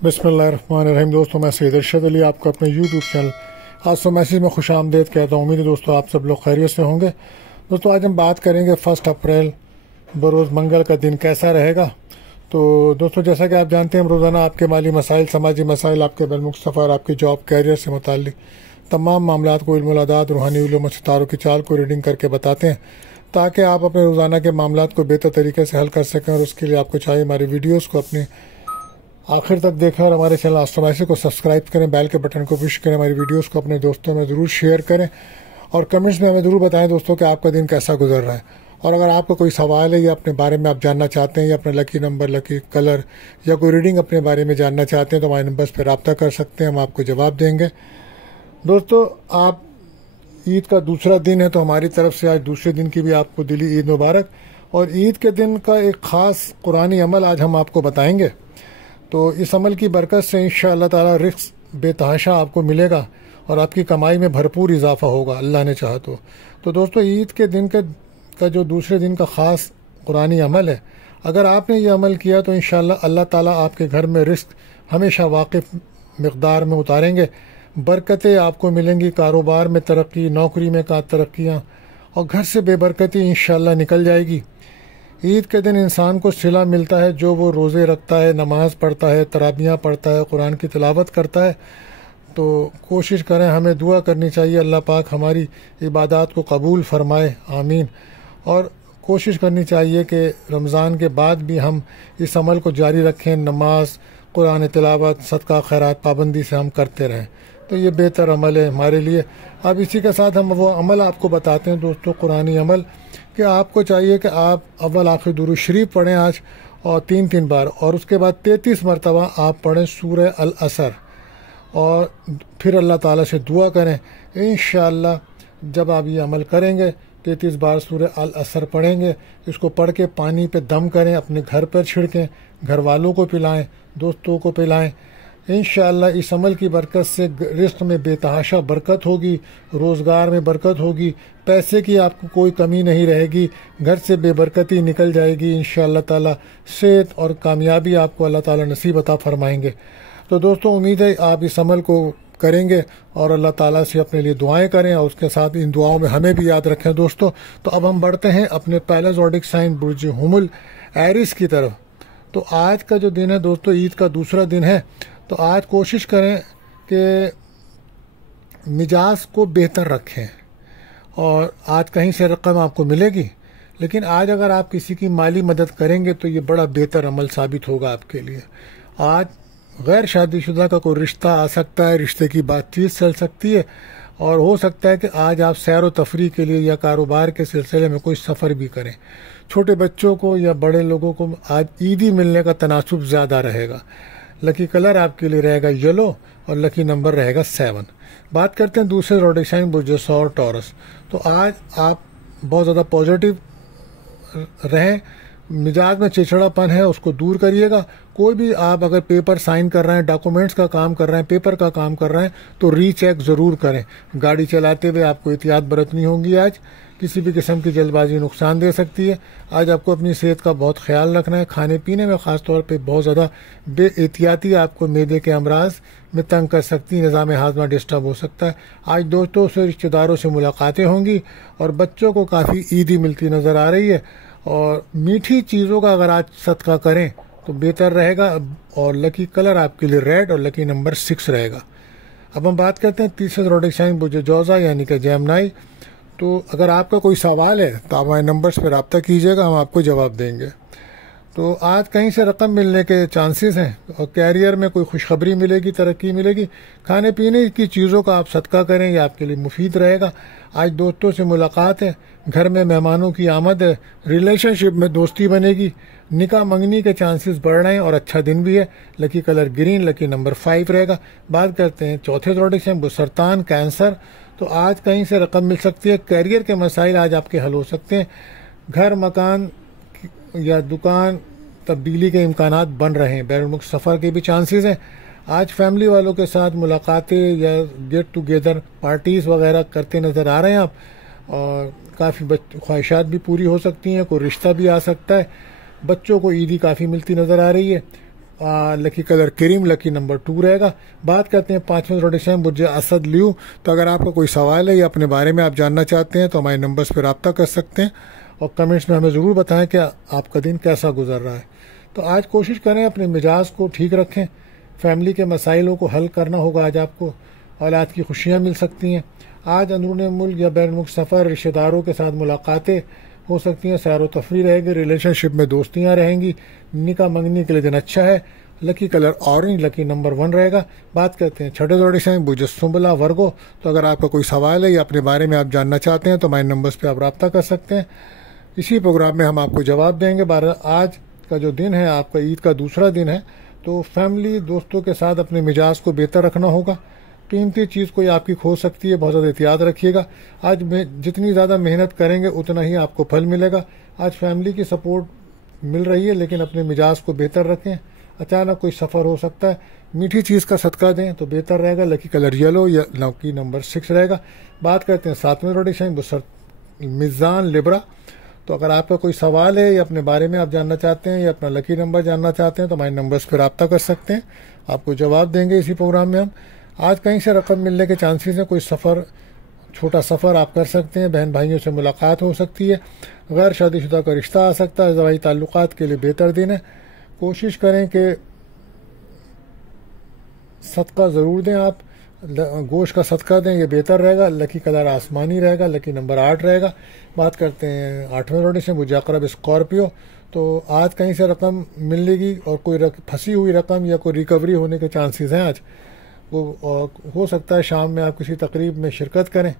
बिस्मिल्लाहिर्रहमानिर्रहीम। दोस्तों, मैं सैयद अरशद अली आपको अपने यूट्यूब चैनल हादसा मैसेज में खुश आमदेद कहता हूँ। उम्मीद है दोस्तों आप सब लोग खैरियत से होंगे। दोस्तों, आज हम बात करेंगे 1 अप्रैल बरोज़ मंगल का दिन कैसा रहेगा। तो दोस्तों, जैसा कि आप जानते हैं, हम रोज़ाना आपके माली मसाइल, समाजी मसाइल, आपके बैनुल सफ़र, आपकी जॉब, कैरियर से मुताल्लिक तमाम मामलात को इल्मुल अदाद, रूहानी उलूम, सितारों की चाल को रीडिंग करके बताते हैं ताकि आप अपने रोज़ाना के मामलात को बेहतर तरीके से हल कर सकें। और उसके लिए आपको चाहिए हमारी वीडियोज़ को अपने आखिर तक देखें और हमारे चैनल हादसा मैसेज को सब्सक्राइब करें, बेल के बटन को पुश करें, हमारी वीडियोस को अपने दोस्तों में ज़रूर शेयर करें और कमेंट्स में हमें ज़रूर बताएं दोस्तों कि आपका दिन कैसा गुजर रहा है। और अगर आपका कोई सवाल है या अपने बारे में आप जानना चाहते हैं या अपना लकी नंबर, लकी कलर या कोई रीडिंग अपने बारे में जानना चाहते हैं तो हमारे नंबर्स पर रब्ता कर सकते हैं, हम आपको जवाब देंगे। दोस्तों, आप ईद का दूसरा दिन है तो हमारी तरफ से आज दूसरे दिन की भी आपको दिली ईद मुबारक। और ईद के दिन का एक ख़ास कुरानी अमल आज हम आपको बताएंगे। तो इस अमल की बरकत से इंशाअल्लाह ताला रिज़्क़ बेतहाशा आपको मिलेगा और आपकी कमाई में भरपूर इजाफा होगा, अल्लाह ने चाहा तो दोस्तों, ईद के दिन का जो दूसरे दिन का ख़ास कुरानी अमल है, अगर आपने ये अमल किया तो इंशाअल्लाह अल्लाह ताला आपके घर में रिज़्क़ हमेशा वाक़िफ़ मिक़दार में उतारेंगे। बरकतें आपको मिलेंगी, कारोबार में तरक्की, नौकरी में तरक्कियाँ, और घर से बेबरकती इंशाअल्लाह निकल जाएगी। ईद के दिन इंसान को सिला मिलता है जो वो रोज़े रखता है, नमाज़ पढ़ता है, तराबियाँ पढ़ता है, कुरान की तिलावत करता है। तो कोशिश करें, हमें दुआ करनी चाहिए अल्लाह पाक हमारी इबादत को कबूल फरमाए, आमीन। और कोशिश करनी चाहिए कि रमज़ान के बाद भी हम इस अमल को जारी रखें, नमाज, कुरान तिलावत, सदका खैरात पाबंदी से हम करते रहें। तो ये बेहतर अमल है हमारे लिए। अब इसी के साथ हम वो अमल आपको बताते हैं दोस्तों, कुरानी अमल, कि आपको चाहिए कि आप अव्वल आखिर दुरूद शरीफ पढ़ें आज और 3 बार, और उसके बाद 33 मरतबा आप पढ़ें सूरह अल असर, और फिर अल्लाह ताला से दुआ करें। इंशाअल्लाह जब आप ये अमल करेंगे, 33 बार सूरह अल असर पढ़ेंगे, इसको पढ़ के पानी पे दम करें, अपने घर पर छिड़कें, घर वालों को पिलाएं, दोस्तों को पिलाएं। इंशाअल्लाह इस अमल की बरकत से रिज़्क़ में बेतहाशा बरकत होगी, रोज़गार में बरकत होगी, पैसे की आपको कोई कमी नहीं रहेगी, घर से बेबरकती निकल जाएगी। इंशाअल्लाह ताला सेहत और कामयाबी आपको अल्लाह ताला नसीब अता फरमाएंगे। तो दोस्तों, उम्मीद है आप इस अमल को करेंगे और अल्लाह ताला से अपने लिए दुआएं करें और उसके साथ इन दुआओं में हमें भी याद रखें दोस्तों। तो अब हम बढ़ते हैं अपने पहला ज़ोडिक साइन बुर्ज हुमुल एरिस की तरफ। तो आज का जो दिन है दोस्तों, ईद का दूसरा दिन है, तो आज कोशिश करें कि मिजाज को बेहतर रखें। और आज कहीं से रकम आपको मिलेगी, लेकिन आज अगर आप किसी की माली मदद करेंगे तो ये बड़ा बेहतर अमल साबित होगा आपके लिए। आज गैर शादीशुदा का कोई रिश्ता आ सकता है, रिश्ते की बातचीत चल सकती है, और हो सकता है कि आज आप सैर व तफरी के लिए या कारोबार के सिलसिले में कोई सफ़र भी करें। छोटे बच्चों को या बड़े लोगों को आज ईदी मिलने का तनासुब ज़्यादा रहेगा। लकी कलर आपके लिए रहेगा येलो और लकी नंबर रहेगा 7। बात करते हैं दूसरे ज़ोडिक साइन बुर्ज सौर टॉरस। तो आज आप बहुत ज़्यादा पॉजिटिव रहें, मिजाज में चिड़चिड़ापन है उसको दूर करिएगा। कोई भी आप अगर पेपर साइन कर रहे हैं, डॉक्यूमेंट्स का काम कर रहे हैं, पेपर का काम कर रहे हैं, तो रीचेक ज़रूर करें। गाड़ी चलाते हुए आपको एहतियात बरतनी होगी। आज किसी भी किस्म की जल्दबाजी नुकसान दे सकती है। आज आपको अपनी सेहत का बहुत ख्याल रखना है, खाने पीने में ख़ास तौर पे बहुत ज़्यादा बेएहतियाती आपको मैदे के अमराज में तंग कर सकती है, निज़ाम हाज़मा डिस्टर्ब हो सकता है। आज दोस्तों से, रिश्तेदारों से मुलाकातें होंगी और बच्चों को काफ़ी ईदी मिलती नज़र आ रही है। और मीठी चीज़ों का अगर आज सदका करें तो बेहतर रहेगा। और लकी कलर आपके लिए रेड और लकी नंबर 6 रहेगा। अब हम बात करते हैं तीसरे ज़ोडिक साइन बुर्ज जौज़ा यानी कि जेमिनी। तो अगर आपका कोई सवाल है तो आप हमारे नंबर्स पर रब्ता कीजिएगा, हम आपको जवाब देंगे। तो आज कहीं से रकम मिलने के चांसेस हैं और कैरियर में कोई खुशखबरी मिलेगी, तरक्की मिलेगी। खाने पीने की चीज़ों का आप सदका करें, यह आपके लिए मुफीद रहेगा। आज दोस्तों से मुलाकात है, घर में मेहमानों की आमद है, रिलेशनशिप में दोस्ती बनेगी, निकाह मंगनी के चांसेस बढ़ रहे हैं और अच्छा दिन भी है। Lucky colour green, lucky number 5 रहेगा। बात करते हैं चौथे ज़ोडिक साइन सरतान कैंसर। तो आज कहीं से रकम मिल सकती है, कैरियर के मसाइल आज आपके हल हो सकते हैं। घर, मकान या दुकान तब्दीली के इम्कानात बन रहे हैं, बैरून मुल्क सफ़र के भी चांसेस हैं। आज फैमिली वालों के साथ मुलाकातें या गेट टुगेदर पार्टीज़ वगैरह करते नज़र आ रहे हैं आप, और काफ़ी ख्वाहिशात भी पूरी हो सकती हैं, कोई रिश्ता भी आ सकता है। बच्चों को ईदी काफ़ी मिलती नज़र आ रही है। Lucky colour cream, lucky number 2 रहेगा। बात करते हैं 5वें रोटेशन बुर्ज असद लियो। तो अगर आपका कोई सवाल है या अपने बारे में आप जानना चाहते हैं तो हमारे नंबर्स पर रब्ता कर सकते हैं और कमेंट्स में हमें ज़रूर बताएं कि आपका दिन कैसा गुजर रहा है। तो आज कोशिश करें अपने मिजाज को ठीक रखें, फैमिली के मसाइलों को हल करना होगा। आज आपको औलाद की खुशियाँ मिल सकती हैं। आज अंदरूनी मुल्क या बैरून मुल्क सफ़र, रिश्तेदारों के साथ मुलाकातें हो सकती हैं, सैर व तफरी रहेगी, रिलेशनशिप में दोस्तियाँ रहेंगी, निकाह मंगनी के लिए दिन अच्छा है। Lucky colour orange, lucky number 1 रहेगा। बात करते हैं छठे जोड़ेशन बुर्ज सुंबला वर्गो। तो अगर आपका कोई सवाल है या अपने बारे में आप जानना चाहते हैं तो हमारे नंबर्स पे आप रब्ता कर सकते हैं। इसी प्रोग्राम में हम आपको जवाब देंगे। आज का जो दिन है आपका ईद का दूसरा दिन है, तो फैमिली दोस्तों के साथ अपने मिजाज को बेहतर रखना होगा। कीमती चीज़ कोई आपकी खो सकती है, बहुत ज़्यादा एहतियात रखिएगा। आज जितनी ज़्यादा मेहनत करेंगे उतना ही आपको फल मिलेगा। आज फैमिली की सपोर्ट मिल रही है, लेकिन अपने मिजाज को बेहतर रखें। अचानक कोई सफ़र हो सकता है, मीठी चीज़ का सदका दें तो बेहतर रहेगा। लकी कलर येलो या लकी नंबर 6 रहेगा। बात करते हैं 7वें रोटेशन मिज़ान लिब्रा। तो अगर आपका कोई सवाल है या अपने बारे में आप जानना चाहते हैं या अपना लकी नंबर जानना चाहते हैं तो हमारे नंबर्स पर रब्ता कर सकते हैं, आपको जवाब देंगे इसी प्रोग्राम में हम। आज कहीं से रकम मिलने के चांसेस हैं, कोई सफ़र, छोटा सफ़र आप कर सकते हैं, बहन भाइयों से मुलाकात हो सकती है, गैर शादीशुदा का रिश्ता आ सकता है। ज़वाई ताल्लुकात के लिए बेहतर दिन है। कोशिश करें कि सदका ज़रूर दें, आप गोश्त का सदका दें, ये बेहतर रहेगा। लकी कलर आसमानी रहेगा, लकी नंबर 8 रहेगा। बात करते हैं 8वें रोटेशन बुर्ज अक़रब स्कॉर्पियो। तो आज कहीं से रकम मिलेगी और कोई फंसी हुई रकम या कोई रिकवरी होने के चांसेस हैं आज वो, हो सकता है शाम में आप किसी तकरीब में शिरकत करें,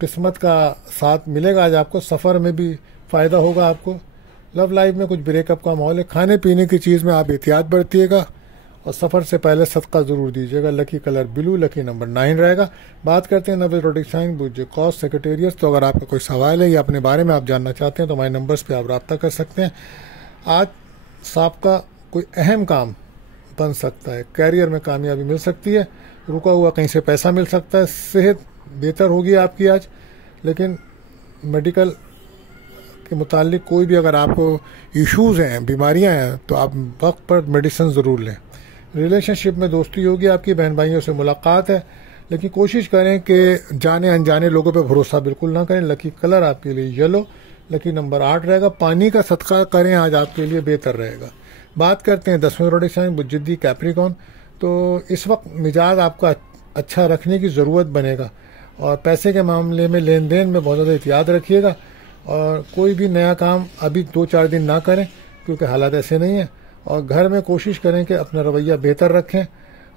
किस्मत का साथ मिलेगा आज आपको। सफ़र में भी फ़ायदा होगा आपको। लव लाइफ में कुछ ब्रेकअप का माहौल है। खाने पीने की चीज़ में आप एहतियात बरतिएगा और सफ़र से पहले सदका ज़रूर दीजिएगा। Lucky colour blue, lucky number 9 रहेगा। बात करते हैं 90 रोटेशन बुर्ज कॉस सेक्रेटेरियट। तो अगर आपका कोई सवाल है या अपने बारे में आप जानना चाहते हैं तो हमारे नंबर्स पे आप रब्ता कर सकते हैं। आज आपका कोई अहम काम बन सकता है, कैरियर में कामयाबी मिल सकती है, रुका हुआ कहीं से पैसा मिल सकता है, सेहत बेहतर होगी आपकी आज। लेकिन मेडिकल के मुतालिक कोई भी अगर आपको इश्यूज़ हैं, बीमारियां हैं, तो आप वक्त पर मेडिसिन ज़रूर लें। रिलेशनशिप में दोस्ती होगी आपकी, बहन भाइयों से मुलाकात है, लेकिन कोशिश करें कि जाने अनजाने लोगों पे भरोसा बिल्कुल ना करें। लकी कलर आपके लिए येलो, लकी नंबर 8 रहेगा। पानी का सदका करें, आज आपके लिए बेहतर रहेगा। बात करते हैं 10वें रोटेशन बुर्ज कैप्रिकॉर्न। तो इस वक्त मिजाज आपका अच्छा रखने की ज़रूरत बनेगा और पैसे के मामले में लेन देन में बहुत ज़्यादा एहतियात रखिएगा और कोई भी नया काम अभी 2-4 दिन ना करें क्योंकि हालात ऐसे नहीं हैं। और घर में कोशिश करें कि अपना रवैया बेहतर रखें,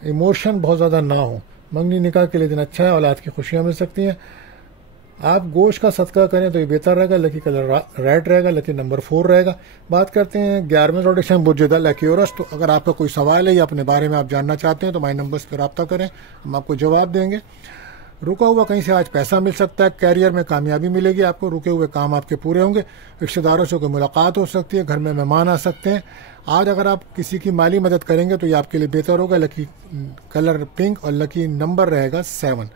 इमोशन बहुत ज़्यादा ना हो। मंगनी निकाह के लिए दिन अच्छा है, औलाद की खुशियाँ मिल सकती हैं। आप गोश्त का सदका करें तो ये बेहतर रहेगा। लकी कलर रेड रहेगा, लकी नंबर 4 रहेगा। बात करते हैं 11वें रोटेशन बुर्ज एक्यूरस। तो अगर आपका कोई सवाल है या अपने बारे में आप जानना चाहते हैं तो हमारे नंबर्स पर रब्ता करें, हम आपको जवाब देंगे। रुका हुआ कहीं से आज पैसा मिल सकता है, कैरियर में कामयाबी मिलेगी आपको, रुके हुए काम आपके पूरे होंगे, रिश्तेदारों से कोई मुलाकात हो सकती है, घर में मेहमान आ सकते हैं। आज अगर आप किसी की माली मदद करेंगे तो ये आपके लिए बेहतर होगा। लकी कलर पिंक और लकी नंबर रहेगा 7।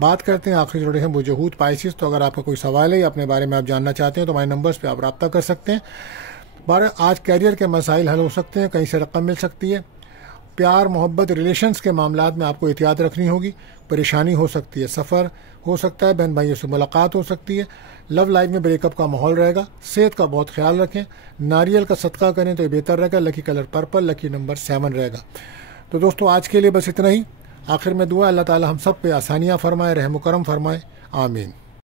बात करते हैं आखिरी रोटेशन बुर्ज हूत पाइसिस। तो अगर आपका कोई सवाल है या अपने बारे में आप जानना चाहते हैं तो हमारे नंबर्स पे आप रब्ता कर सकते हैं। आज कैरियर के मसाइल हल हो सकते हैं, कहीं से रकम मिल सकती है, प्यार मोहब्बत रिलेशंस के मामलात में आपको एहतियात रखनी होगी, परेशानी हो सकती है, सफ़र हो सकता है, बहन भाइयों से मुलाकात हो सकती है, लव लाइफ में ब्रेकअप का माहौल रहेगा। सेहत का बहुत ख्याल रखें, नारियल का सदका करें तो ये बेहतर रहेगा। Lucky colour purple, lucky number 7 रहेगा। तो दोस्तों आज के लिए बस इतना ही। आखिर में दुआ, अल्लाह ताला हम सब पे आसानियाँ फरमाए, रहम करम फरमाए, आमीन।